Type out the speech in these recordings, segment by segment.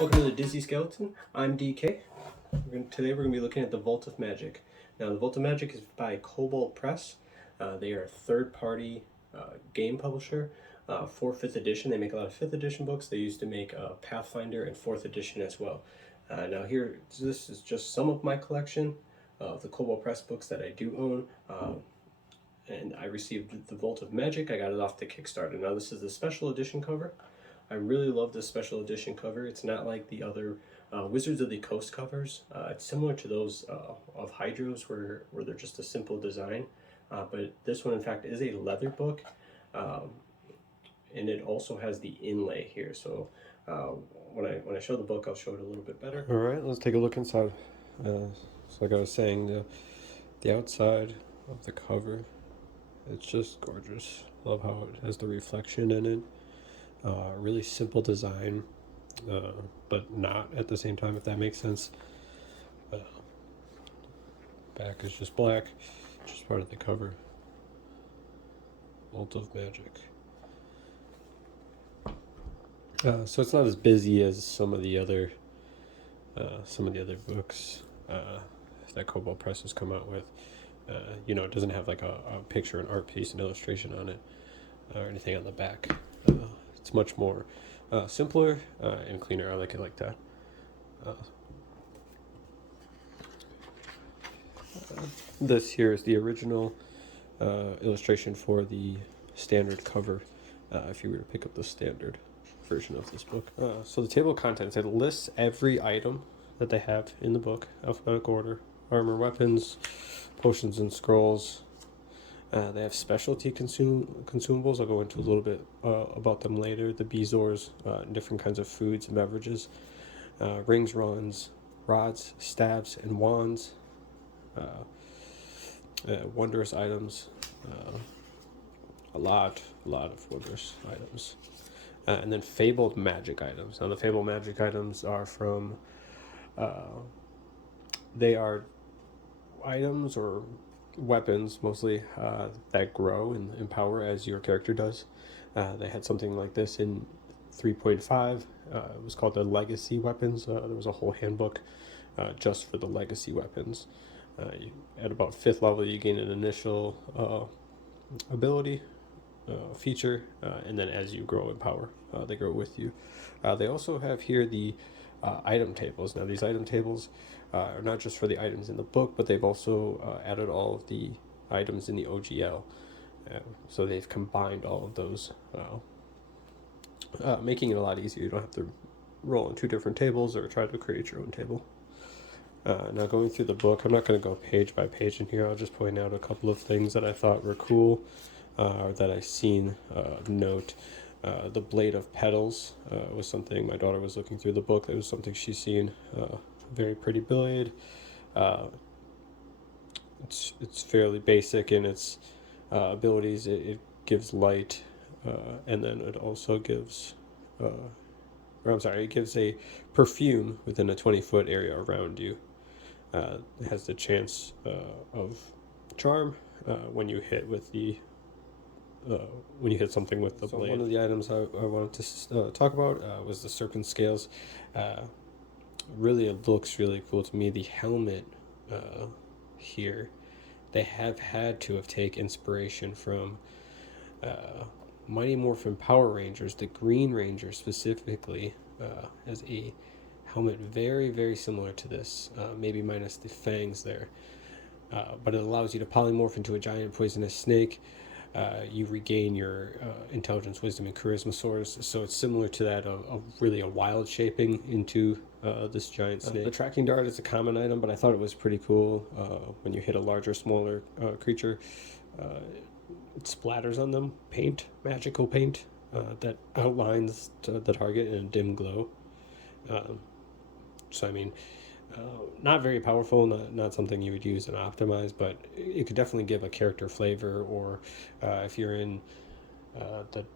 Welcome to the Dizzy Skeleton. I'm DK. Today we're going to be looking at the Vault of Magic. Now, the Vault of Magic is by Kobold Press. They are a third-party game publisher for 5th edition. They make a lot of 5th edition books. They used to make Pathfinder and 4th edition as well. Now here, this is just some of my collection of the Kobold Press books that I do own. And I received the Vault of Magic. I got it off the Kickstarter. Now this is the special edition cover. I really love this special edition cover. It's not like the other Wizards of the Coast covers. It's similar to those of Hydros where they're just a simple design. But this one, in fact, is a leather book. And it also has the inlay here. So when I show the book, I'll show it a little bit better. All right, let's take a look inside. So like I was saying, the outside of the cover, it's just gorgeous. Love how it has the reflection in it. Really simple design, but not at the same time, if that makes sense. Back is just black, just part of the cover. Vault of Magic. So it's not as busy as some of the other books that Kobold Press has come out with. It doesn't have like a picture, an art piece, an illustration on it, or anything on the back. It's much more simpler and cleaner. I like it like that. This here is the original illustration for the standard cover, if you were to pick up the standard version of this book. So the table of contents, it lists every item that they have in the book, alphabetical order: armor, weapons, potions, and scrolls. They have specialty consumables. I'll go into a little bit about them later. The Bezors, different kinds of foods and beverages. Rings, rods, stabs, and wands. Wondrous items. A lot of wondrous items. And then fabled magic items. Now the fabled magic items are from... they are items or weapons mostly that grow in power as your character does. They had something like this in 3.5. It was called the legacy weapons. There was a whole handbook just for the legacy weapons. At about 5th level you gain an initial ability feature, and then as you grow in power they grow with you. They also have here the item tables. Now these item tables are not just for the items in the book, but they've also added all of the items in the OGL. So they've combined all of those, making it a lot easier. You don't have to roll on 2 different tables or try to create your own table. Now going through the book, I'm not going to go page by page in here. I'll just point out a couple of things that I thought were cool, or that I've seen note. The Blade of Petals was something my daughter was looking through the book. That was something she's seen. Very pretty blade. It's fairly basic in its abilities. It gives light, and then it also gives it gives a perfume within a 20-foot area around you. It has the chance of charm when you hit with the when you hit something with the blade. One of the items I wanted to talk about was the Serpent Scales. Really, it looks really cool to me. The helmet here, they have had to have taken inspiration from Mighty Morphin Power Rangers. The Green Ranger specifically has a helmet very, very similar to this, maybe minus the fangs there. But it allows you to polymorph into a giant poisonous snake. You regain your intelligence, wisdom, and charisma source. So it's similar to that of really a wild shaping into this giant snake. The tracking dart is a common item, but I thought it was pretty cool. When you hit a larger, smaller creature, it splatters on them magical paint that outlines the target in a dim glow. Not very powerful, not something you would use and optimize, but it could definitely give a character flavor. Or if you're in the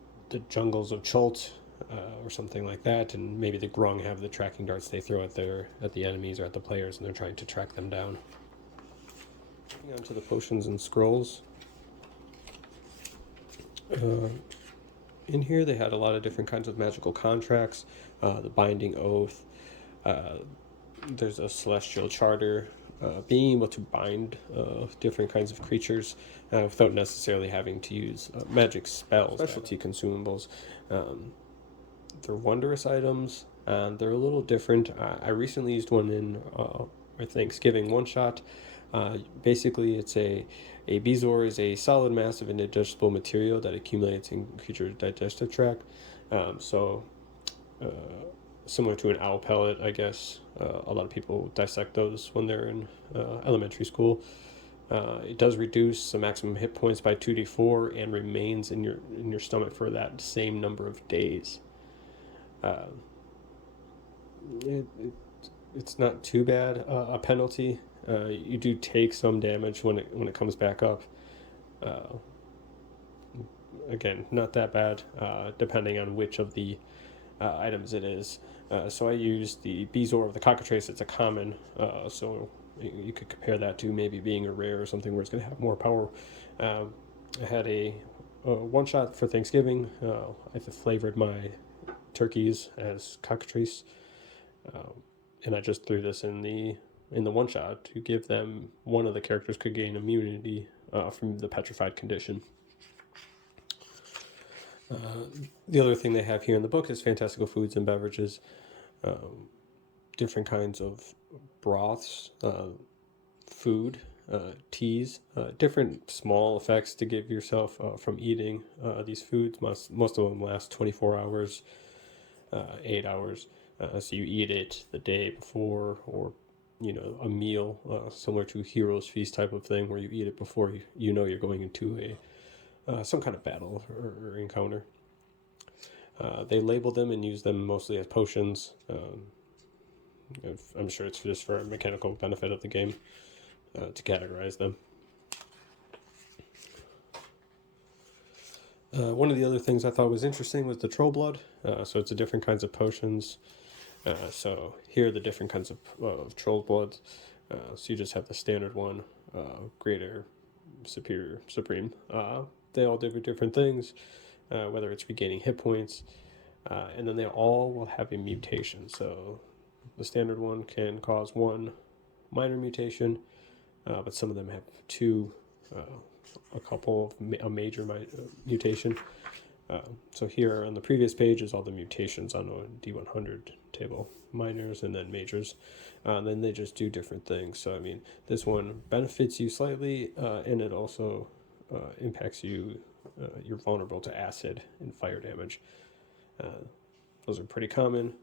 jungles of Chult or something like that, and maybe the Grung have the tracking darts they throw at the enemies or at the players, and they're trying to track them down. Moving on to the potions and scrolls. in here they had a lot of different kinds of magical contracts, the Binding Oath. There's a Celestial Charter, being able to bind different kinds of creatures without necessarily having to use magic spells. Specialty consumables. They're wondrous items, and they're a little different. I recently used one in my Thanksgiving one-shot. Basically, it's a Bezoar is a solid mass of indigestible material that accumulates in creature's digestive tract. So similar to an owl pellet, I guess. A lot of people dissect those when they're in elementary school. It does reduce the maximum hit points by 2d4 and remains in your stomach for that same number of days. It's not too bad a penalty. You do take some damage when it comes back up. Again, not that bad, depending on which of the items it is. So I used the Bezoar of the Cockatrice. It's a common, so you could compare that to maybe being a rare or something where it's going to have more power. I had a one-shot for Thanksgiving. I flavored my turkeys as Cockatrice, and I just threw this in the one-shot to give them, one of the characters could gain immunity from the petrified condition. The other thing they have here in the book is fantastical foods and beverages, different kinds of broths, food, teas, different small effects to give yourself from eating these foods. Most of them last 24 hours, 8 hours. So you eat it the day before, or a meal similar to Hero's Feast type of thing, where you eat it before you're going into some kind of battle or encounter. They label them and use them mostly as potions. I'm sure it's just for a mechanical benefit of the game to categorize them. One of the other things I thought was interesting was the Troll Blood. So it's the different kinds of potions. So here are the different kinds of Troll Bloods. So you just have the standard one, Greater, Superior, Supreme. They all do different things, whether it's regaining hit points, and then they all will have a mutation. So the standard one can cause one minor mutation, but some of them have two, a major mutation. So here on the previous page is all the mutations on a D100 table, minors and then majors. And then they just do different things. So I mean, this one benefits you slightly, and it also impacts you. You're vulnerable to acid and fire damage. Those are pretty common.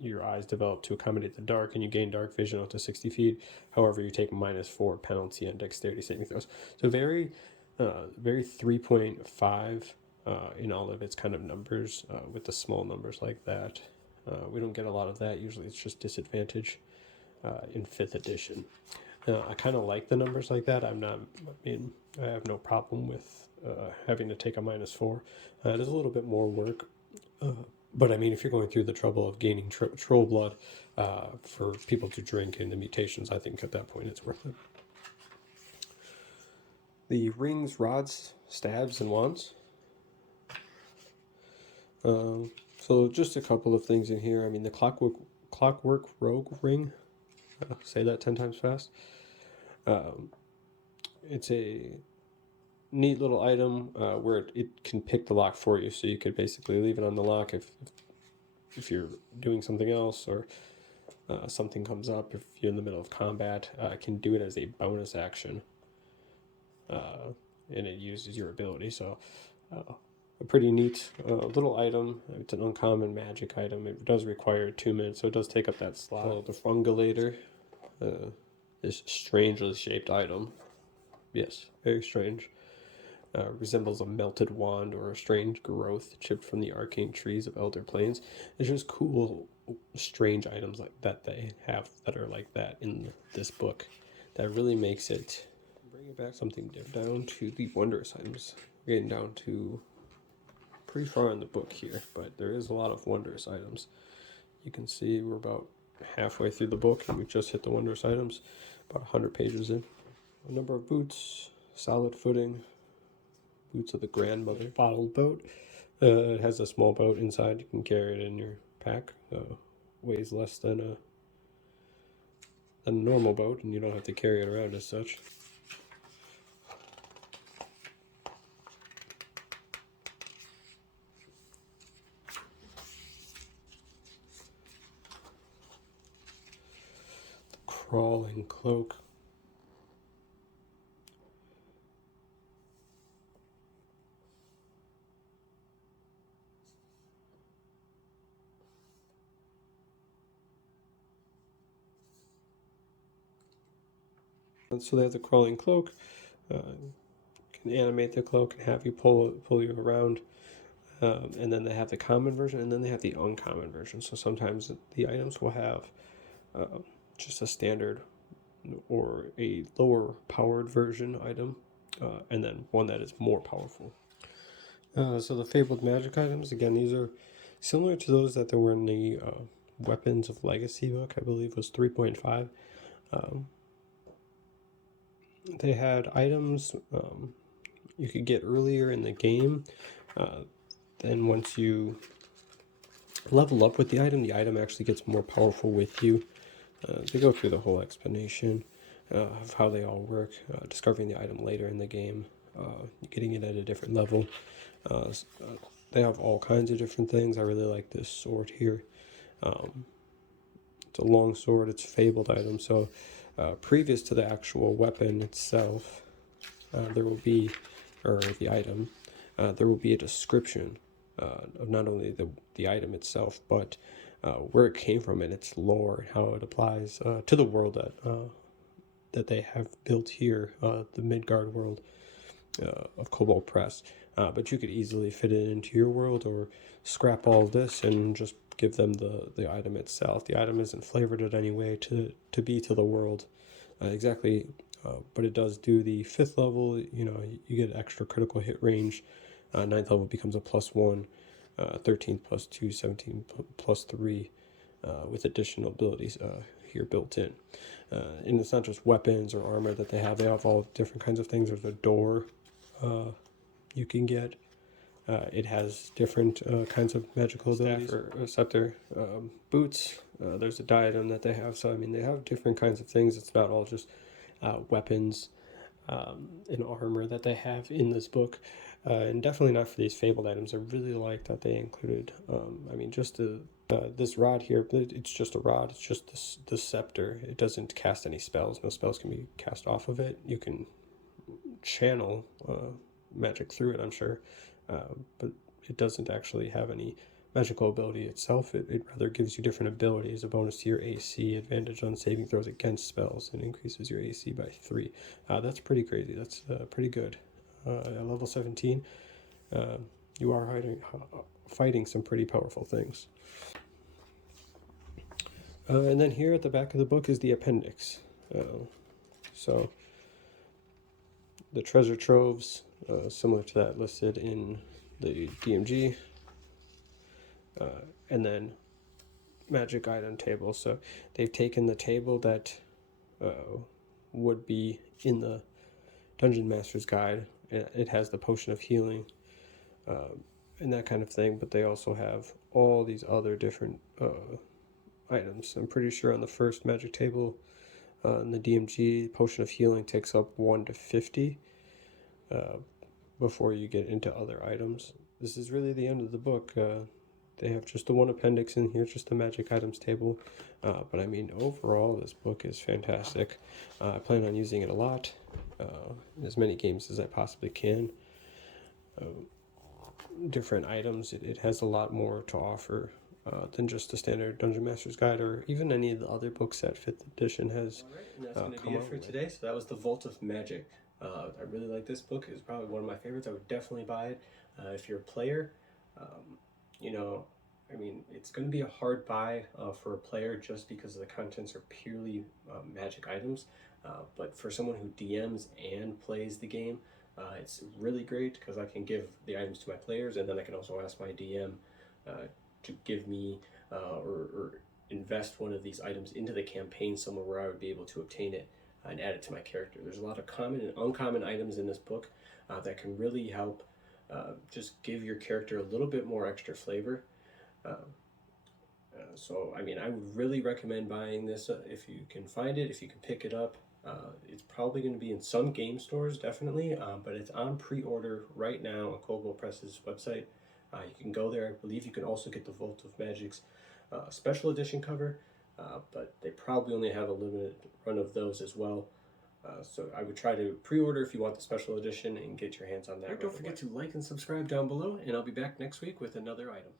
Your eyes develop to accommodate the dark, and you gain dark vision up to 60 feet. However, you take -4 penalty on dexterity saving throws. So very 3.5 in all of its kind of numbers, with the small numbers like that. We don't get a lot of that. Usually it's just disadvantage in 5th edition. I kind of like the numbers like that. I have no problem with having to take a -4. It is a little bit more work. But I mean, if you're going through the trouble of gaining troll blood for people to drink in the mutations, I think at that point it's worth it. The rings, rods, stabs, and wands. So just a couple of things in here. I mean, the clockwork rogue ring. Say that 10 times fast. It's a neat little item where it can pick the lock for you, so you could basically leave it on the lock if you're doing something else, or something comes up. If you're in the middle of combat, it can do it as a bonus action, and it uses your ability. So a pretty neat little item. It's an uncommon magic item. It does require attunement, so it does take up that slot. The Fungulator, this strangely shaped item. Yes, very strange. Resembles a melted wand or a strange growth chipped from the arcane trees of Elder Plains. It's just cool, strange items like that they have that are like that in this book. That really makes it. Bring it back something down to the wondrous items. We're getting down to pretty far in the book here, but there is a lot of wondrous items. You can see we're about halfway through the book and we've just hit the wondrous items, about 100 pages in. A number of boots, solid footing, Boots of the Grandmother. Bottled boat. It has a small boat inside. You can carry it in your pack. Weighs less than a normal boat, and you don't have to carry it around as such. The Crawling Cloak. So they have the Crawling Cloak. Can animate the cloak and have you pull you around. And then they have the common version, and then they have the uncommon version. So sometimes the items will have just a standard or a lower powered version item, and then one that is more powerful. So the Fabled magic items, again, these are similar to those that there were in the Weapons of Legacy book, I believe was 3.5. They had items you could get earlier in the game. Then once you level up with the item actually gets more powerful with you. They go through the whole explanation of how they all work, discovering the item later in the game, getting it at a different level. They have all kinds of different things. I really like this sword here. It's a long sword. It's a fabled item. So previous to the actual weapon itself, there will be, or the item, there will be a description of not only the item itself, but where it came from and its lore and how it applies to the world that they have built here, the Midgard world of Kobold Press. But you could easily fit it into your world or scrap all of this and just give them the item itself. The item isn't flavored in any way to be to the world exactly, but it does do the 5th level. You know, you get extra critical hit range. 9th level becomes a +1, 13th +2, 17 +3, with additional abilities here built in. And it's not just weapons or armor that they have have all different kinds of things. There's a door you can get. It has different kinds of magical abilities, or a scepter, boots. There's a diadem that they have. So, I mean, they have different kinds of things. It's not all just weapons and armor that they have in this book. And definitely not for these fabled items. I really like that they included, I mean, just this rod here, it's just a rod. It's just the scepter. It doesn't cast any spells. No spells can be cast off of it. You can channel magic through it, I'm sure, but it doesn't actually have any magical ability itself. It rather gives you different abilities, a bonus to your AC, advantage on saving throws against spells, and increases your AC by 3. That's pretty crazy. That's pretty good. At level 17, you are fighting some pretty powerful things. And then here at the back of the book is the appendix. So the Treasure Troves, similar to that listed in the DMG, and then magic item table. So they've taken the table that would be in the Dungeon Master's Guide. It has the potion of healing and that kind of thing, but they also have all these other different items. I'm pretty sure on the first magic table in the DMG, potion of healing takes up 1 to 50 before you get into other items. This is really the end of the book. They have just the one appendix in here, just the magic items table. But I mean, overall, this book is fantastic. I plan on using it a lot, in as many games as I possibly can. Different items. It has a lot more to offer than just the standard Dungeon Master's Guide, or even any of the other books that 5th edition has. All right, and that's going to be it for today. So that was the Vault of Magic. I really like this book. It's probably one of my favorites. I would definitely buy it if you're a player. You know, I mean, it's going to be a hard buy for a player just because the contents are purely magic items. But for someone who DMs and plays the game, it's really great because I can give the items to my players, and then I can also ask my DM to give me or invest one of these items into the campaign somewhere where I would be able to obtain it and add it to my character. There's a lot of common and uncommon items in this book, that can really help just give your character a little bit more extra flavor. So, I mean, I would really recommend buying this if you can find it, if you can pick it up. It's probably going to be in some game stores, definitely, but it's on pre-order right now on Kobold Press's website. You can go there. I believe you can also get the Vault of Magic's special edition cover, but they probably only have a limited run of those as well. So I would try to pre-order if you want the special edition and get your hands on that. Right, don't forget to like and subscribe down below, and I'll be back next week with another item.